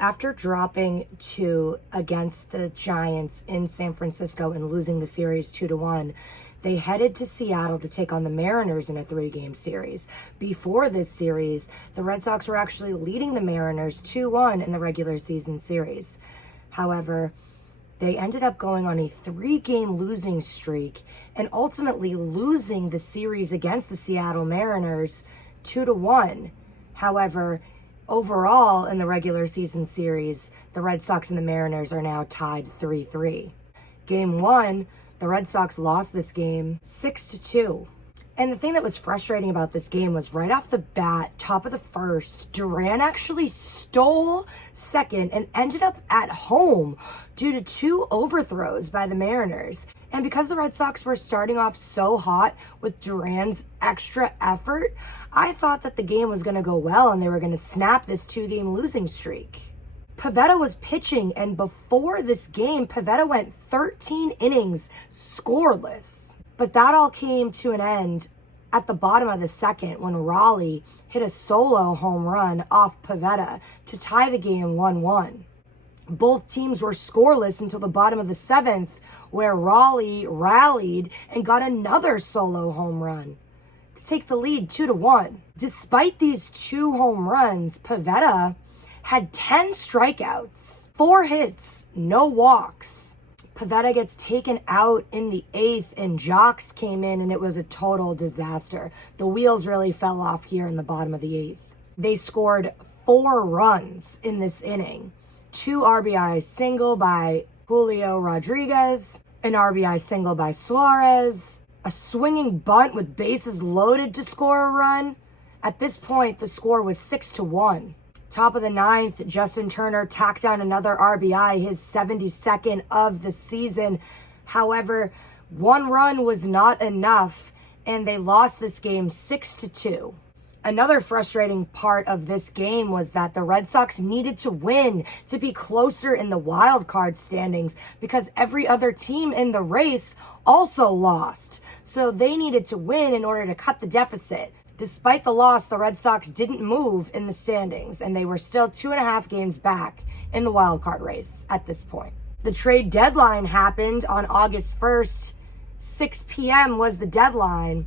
After dropping 2 against the Giants in San Francisco and losing the series 2-1, they headed to Seattle to take on the Mariners in a 3-game series. Before this series, the Red Sox were actually leading the Mariners 2-1 in the regular season series. However, they ended up going on a 3-game losing streak and ultimately losing the series against the Seattle Mariners 2-1. However, overall, in the regular season series, the Red Sox and the Mariners are now tied 3-3. Game 1, the Red Sox lost this game 6-2. And the thing that was frustrating about this game was right off the bat, top of the first, Duran actually stole second and ended up at home due to 2 overthrows by the Mariners. And because the Red Sox were starting off so hot with Duran's extra effort, I thought that the game was going to go well and they were going to snap this 2-game losing streak. Pivetta was pitching, and before this game, Pivetta went 13 innings scoreless. But that all came to an end at the bottom of the second when Raleigh hit a solo home run off Pivetta to tie the game 1-1. Both teams were scoreless until the bottom of the 7th, where Raleigh rallied and got another solo home run to take the lead 2-1. Despite these 2 home runs, Pivetta had 10 strikeouts, 4 hits, no walks. Pivetta gets taken out in the 8th and Jocks came in and it was a total disaster. The wheels really fell off here in the bottom of the 8th. They scored 4 runs in this inning. 2 RBI single by Julio Rodriguez, an RBI single by Suarez, a swinging bunt with bases loaded to score a run. At this point, the score was 6-1. Top of the 9th, Justin Turner tacked on another RBI, his 72nd of the season. However, 1 run was not enough, and they lost this game 6-2. Another frustrating part of this game was that the Red Sox needed to win to be closer in the wild card standings because every other team in the race also lost. So they needed to win in order to cut the deficit. Despite the loss, the Red Sox didn't move in the standings, and they were still 2.5 games back in the wild card race at this point. The trade deadline happened on August 1st. 6 p.m. was the deadline.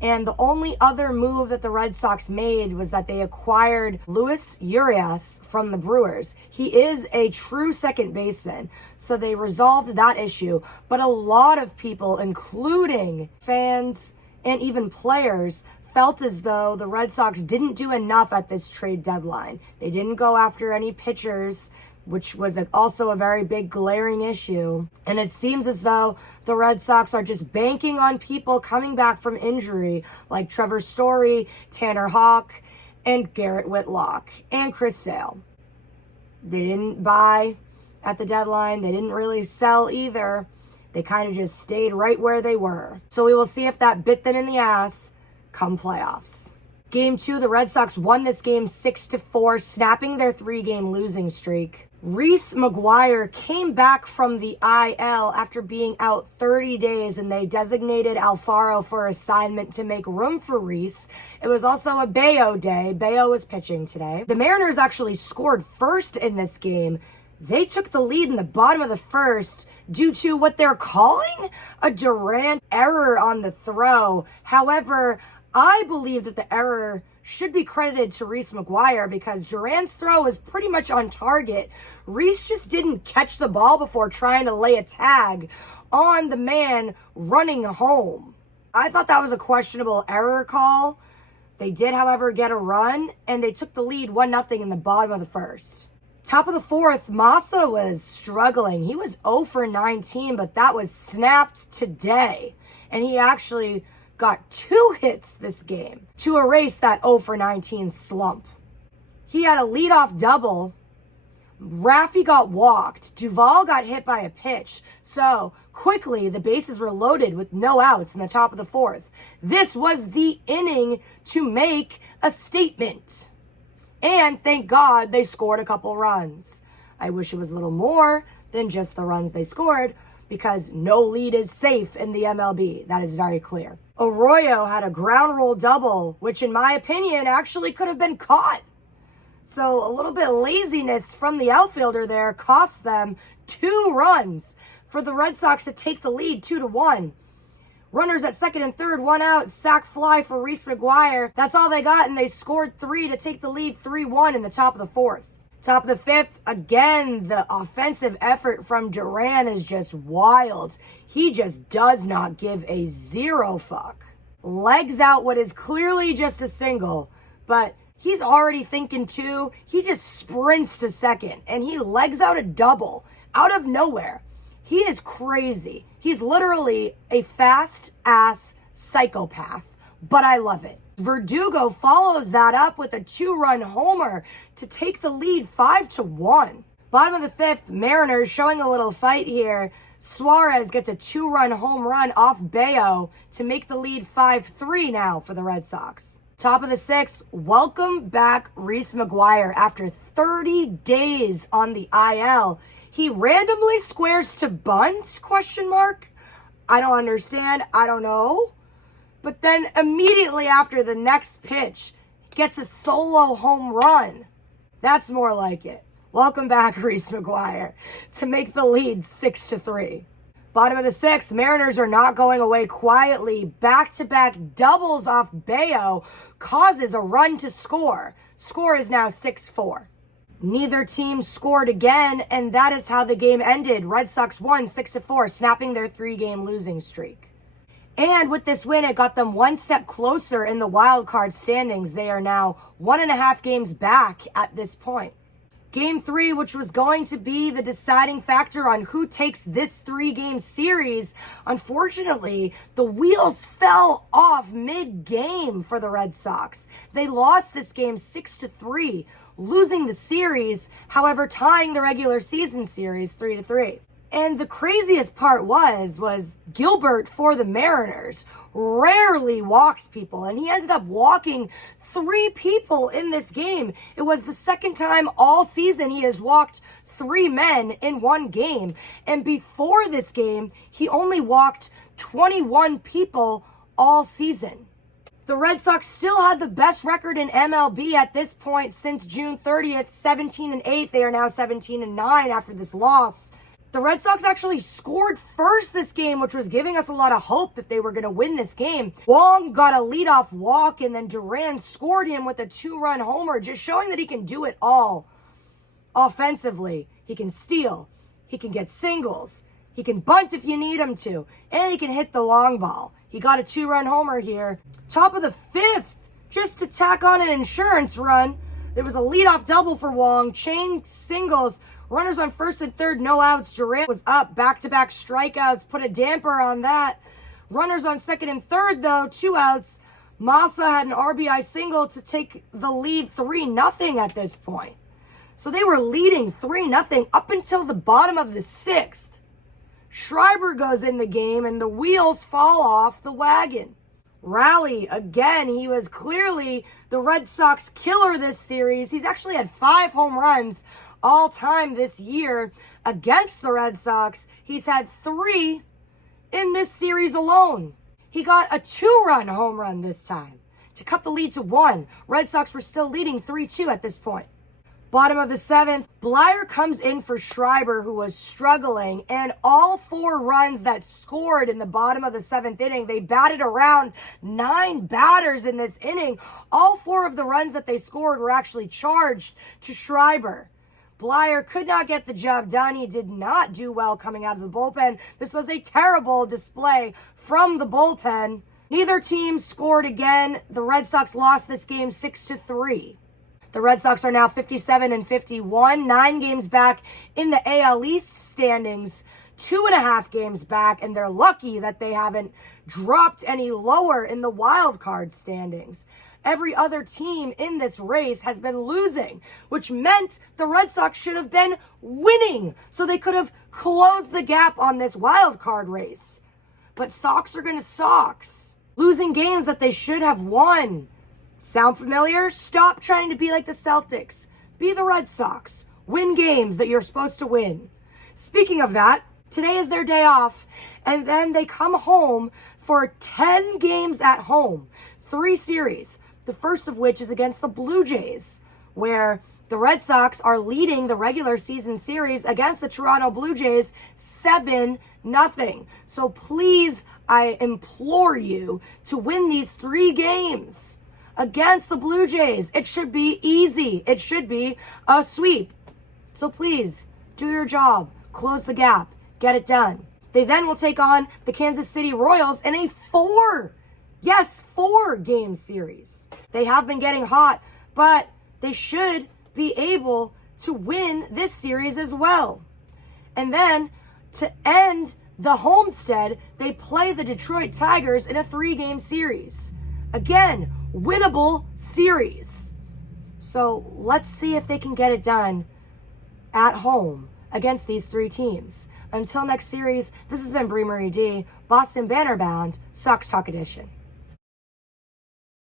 And the only other move that the Red Sox made was that they acquired Luis Urias from the Brewers. He is a true second baseman, so they resolved that issue. But a lot of people, including fans and even players, felt as though the Red Sox didn't do enough at this trade deadline. They didn't go after any pitchers, which was also a very big glaring issue. And it seems as though the Red Sox are just banking on people coming back from injury, like Trevor Story, Tanner Houck, and Garrett Whitlock, and Chris Sale. They didn't buy at the deadline. They didn't really sell either. They kind of just stayed right where they were. So we will see if that bit them in the ass come playoffs. Game 2, the Red Sox won this game 6-4, snapping their 3-game losing streak. Reese McGuire came back from the IL after being out 30 days, and they designated Alfaro for assignment to make room for Reese. It was also a Bayo day. Bayo was pitching today. The Mariners actually scored first in this game. They took the lead in the bottom of the first due to what they're calling a Duran error on the throw. However, I believe that the error should be credited to Reese McGuire because Duran's throw is pretty much on target. Reese just didn't catch the ball before trying to lay a tag on the man running home. I thought that was a questionable error call. They did, however, get a run, and they took the lead 1-0 in the bottom of the first. Top of the 4th, Massa was struggling. He was 0 for 19, but that was snapped today. And he actually got 2 hits this game to erase that 0 for 19 slump. He had a leadoff double. Raffy got walked. Duvall got hit by a pitch. So quickly, the bases were loaded with no outs in the top of the 4th. This was the inning to make a statement. And thank God they scored a couple runs. I wish it was a little more than just the runs they scored, because no lead is safe in the MLB. That is very clear. Arroyo had a ground rule double, which in my opinion actually could have been caught. So a little bit of laziness from the outfielder there cost them 2 runs for the Red Sox to take the lead 2-1. Runners at second and third, 1 out, sac fly for Reese McGuire. That's all they got, and they scored 3 to take the lead 3-1 in the top of the 4th. Top of the 5th, again, the offensive effort from Duran is just wild. He just does not give a zero fuck. Legs out what is clearly just a single, but he's already thinking 2. He just sprints to second, and he legs out a double out of nowhere. He is crazy. He's literally a fast-ass psychopath, but I love it. Verdugo follows that up with a 2-run homer to take the lead 5-1. Bottom of the 5th, Mariners showing a little fight here. Suarez gets a 2-run home run off Bayo to make the lead 5-3 now for the Red Sox. Top of the 6th, welcome back Reese McGuire after 30 days on the IL. He randomly squares to bunt, ? I don't understand. I don't know. But then immediately after the next pitch, gets a solo home run. That's more like it. Welcome back, Reese McGuire, to make the lead 6-3. Bottom of the 6th, Mariners are not going away quietly. Back-to-back doubles off Bayo causes a run to score. Score is now 6-4. Neither team scored again, and that is how the game ended. Red Sox won 6-4, snapping their 3-game losing streak. And with this win, it got them 1 step closer in the wild card standings. They are now 1.5 games back at this point. Game 3, which was going to be the deciding factor on who takes this 3-game series, unfortunately, the wheels fell off mid-game for the Red Sox. They lost this game 6-3, losing the series, however, tying the regular season series 3-3. And the craziest part was Gilbert for the Mariners rarely walks people, and he ended up walking 3 people in this game. It was the second time all season he has walked 3 men in one game. And before this game, he only walked 21 people all season. The Red Sox still had the best record in MLB at this point since June 30th, 17-8. They are now 17-9 after this loss. The Red Sox actually scored first this game, which was giving us a lot of hope that they were going to win this game. Wong got a leadoff walk, and then Duran scored him with a 2-run homer, just showing that he can do it all. Offensively, he can steal, he can get singles, he can bunt if you need him to, and he can hit the long ball. He got a 2-run homer here. Top of the 5th, just to tack on an insurance run, there was a leadoff double for Wong, chain singles, runners on first and third, no outs. Durant was up, back-to-back strikeouts, put a damper on that. Runners on second and third, though, 2 outs. Massa had an RBI single to take the lead 3-0 at this point. So they were leading 3-0 up until the bottom of the 6th. Schreiber goes in the game, and the wheels fall off the wagon. Rally, again, he was clearly the Red Sox killer this series. He's actually had 5 home runs all time this year against the Red Sox. He's had 3 in this series alone. He got a 2-run home run this time to cut the lead to 1. Red Sox were still leading 3-2 at this point. Bottom of the 7th, Blyer comes in for Schreiber, who was struggling, and all 4 runs that scored in the bottom of the 7th inning, they batted around 9 batters in this inning. All 4 of the runs that they scored were actually charged to Schreiber. Blyer could not get the job done. He did not do well coming out of the bullpen. This was a terrible display from the bullpen. Neither team scored again. The Red Sox lost this game 6-3. The Red Sox are now 57-51, 9 games back in the AL East standings, 2.5 games back, and they're lucky that they haven't dropped any lower in the wild card standings. Every other team in this race has been losing, which meant the Red Sox should have been winning, so they could have closed the gap on this wild card race. But Sox are going to Sox, losing games that they should have won. Sound familiar? Stop trying to be like the Celtics. Be the Red Sox. Win games that you're supposed to win. Speaking of that, today is their day off, and then they come home for 10 games at home. 3 series. The first of which is against the Blue Jays, where The Red Sox are leading the regular season series against the Toronto Blue Jays 7-0. So please, I implore you to win these 3 games against the Blue Jays. It should be easy. It should be a sweep. So please, do your job. Close the gap. Get it done. They then will take on the Kansas City Royals in a 4-game series. They have been getting hot, but they should be able to win this series as well. And then to end the homestead, they play the Detroit Tigers in a 3-game series. Again, winnable series. So let's see if they can get it done at home against these 3 teams. Until next series, this has been Brie Marie D, Boston Banner Bound, Sox Talk Edition.